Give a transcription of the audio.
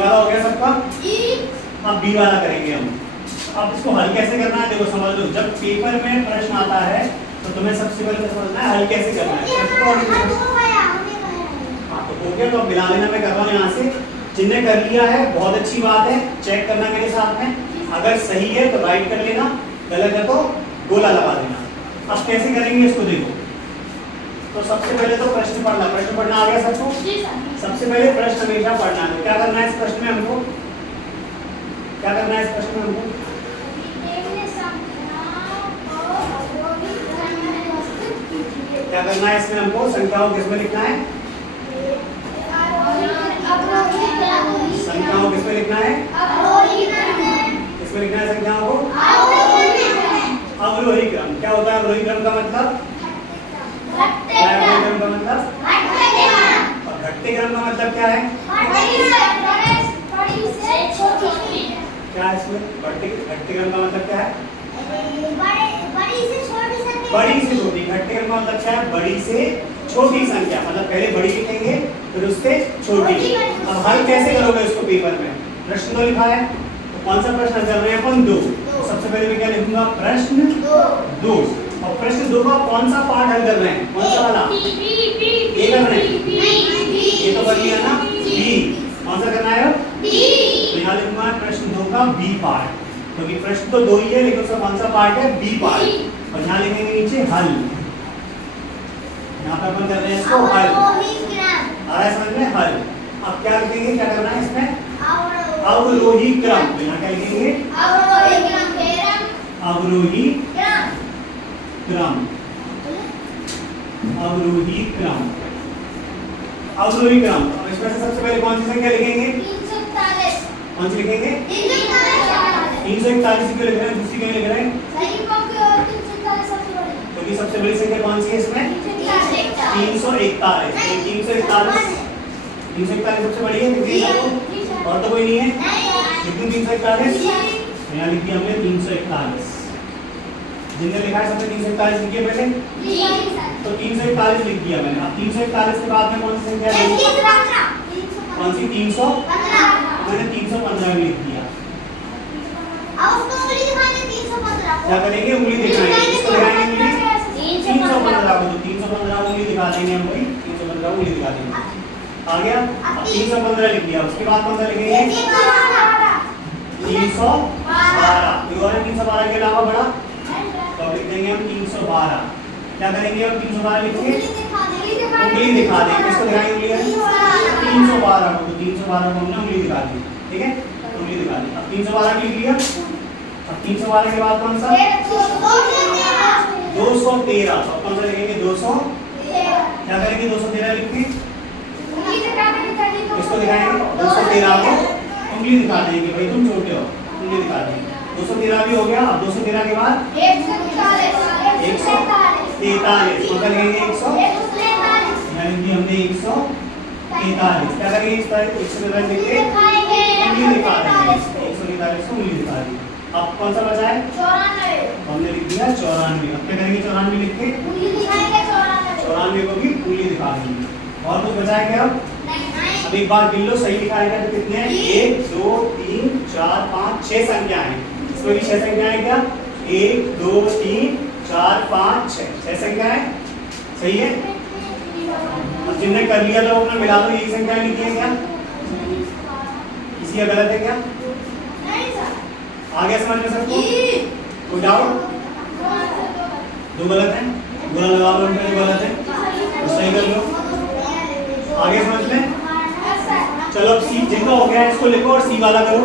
वाला हो गया सबका। अब बी वाला करेंगे हम। अब इसको हल कैसे करना है देखो समझ लो। जब पेपर में प्रश्न आता है तो तुम्हें सबसे पहले तो समझना है हल कैसे करना है। हाँ तो हो गया, तो अब मिला लेना मैं कर रहा हूँ यहाँ से। जिनने कर लिया है बहुत अच्छी बात है, चेक करना मेरे साथ में। अगर सही है तो राइट कर लेना, गलत है तो गोला लगा देना। अब कैसे करेंगे इसको देखो। तो सबसे पहले तो प्रश्न पढ़ना आ गया सबको। सबसे पहले प्रश्न हमेशा पढ़ना है। क्या करना है इस प्रश्न में हमको, क्या करना है इस प्रश्न में हमको? क्या करना है इसमें हमको? संख्याओं किसमें लिखना है? संख्याओं किसमें लिखना है? किसमें लिखना है संख्याओं को? अवरोही क्रम। क्या होता है अवरोही क्रम का मतलब? क्या है अवरोही क्रम का मतलब? और घटते क्रम का मतलब क्या है? क्या है इसमें? घटते क्रम का मतलब क्या है? बड़ी से छोटी। घटते क्रम का मतलब क्या है? बड़ी से छोटी संख्या। मतलब पहले बड़ी लिखेंगे फिर उससे छोटी। अब हल कैसे करोगे इसको पेपर में? प्रश्न तो लिखा है, तो कौन सा प्रश्न कर रहे हैं अपन? 2। तो सबसे पहले मैं क्या लिखूंगा? प्रश्न 2। और प्रश्न 2 का कौन सा पार्ट हल कर रहे हैं? कौन सा वाला? ए कर रहे हैं। ये तो कर लिया ना, बी। कौन सा करना है? तो यहाँ लिखूंगा प्रश्न 2 का बी पार्ट, क्योंकि प्रश्न तो 2 ही है लेकिन उसका कौन सा पार्ट है? B part. और यहाँ लिखेंगे नीचे हल। यहाँ पे अपन कर रहे हैं इसको हल। आ रहा है समझ में? हल। अब क्या लिखेंगे? क्या करना है इसमें? अवरोही क्रम। तो यहाँ क्या लिखेंगे? अवरोही क्रम। अवरोही क्रम। अवरोही क्रम। अब इसमें से सबसे पहले कौन सी संख्या लिखेंगे? 341। कौन सी लिखेंगे? 341 क्यों लिख रहे हैं? दूसरी क्यों लिख रहे हैं? क्योंकि सबसे बड़ी संख्या कौन सी है इसमें? 341। 341 सबसे बड़ी है। और तो कोई नहीं है। लिखूं 341। यहाँ लिख दिया हमने 341। जिनने लिखा है सबने 341 लिखिए पहले। तो 341 लिख दिया मैंने। अब 341 के बाद में कौन सी संख्या है? कौन सी? 315। मैंने 315 लिख दिया। क्या करेंगे? उंगली दिखाएंगे। किसको दिखाएंगे उंगली? 315 को। 315 उंगली दिखा देंगे हम भाई। 315 उंगली दिखा देंगे। आ गया? अब 315 लिख दिया। उसके बाद कौन सा लिखेंगे? 312। कोई और है 312 के अलावा बड़ा? तो लिख देंगे हम 312। क्या करेंगे अब? 312 लिख के उंगली दिखा देंगे। किसको दिखाएंगे उंगली? 312 को। तो 312 को हमने उंगली दिखा दी। ठीक है, उंगली दिखा दी। अब 312 लिख लिया। अब 312 के बाद कौन सा? 213। तो कौन सा लिखेंगे? 200। क्या करेंगे? 213 लिख के किसको दिखाएंगे? 213 को उंगली दिखा देंगे। भाई तुम छोटे हो, उंगली दिखा देंगे। 213 भी हो गया। अब 213 के बाद 143। कौन सा लिखेंगे? 100। यानी हमने 143। क्या करेंगे? इस तरह 143 लिख के उंगली दिखा देंगे। 143 को उंगली दिखा दी। अब कौन सा बचा है? 94। हमने लिख दिया 94। अब क्या करेंगे? 94 लिख के 94 को भी उंगली दिखा देंगे। और कुछ बचा है क्या? अब एक बार गिन लो, सही लिखा है तो कितने हैं? 1 2 3 4 5 6 संख्या है। इसमें भी 6 संख्या है क्या? 1 2 3 4 5 6 6 संख्या है। सही है। अब जिनने कर लिया था वो अपना मिला दो। यही संख्या लिखी है क्या? इसी का गलत है क्या? आ गया समझ में सबको? कोई डाउट? 2 गलत है। गोला लगा लो, गलत है तो सही कर लो। आगे समझ में? चलो अब सी जिनका हो गया इसको लिखो और सी वाला करो।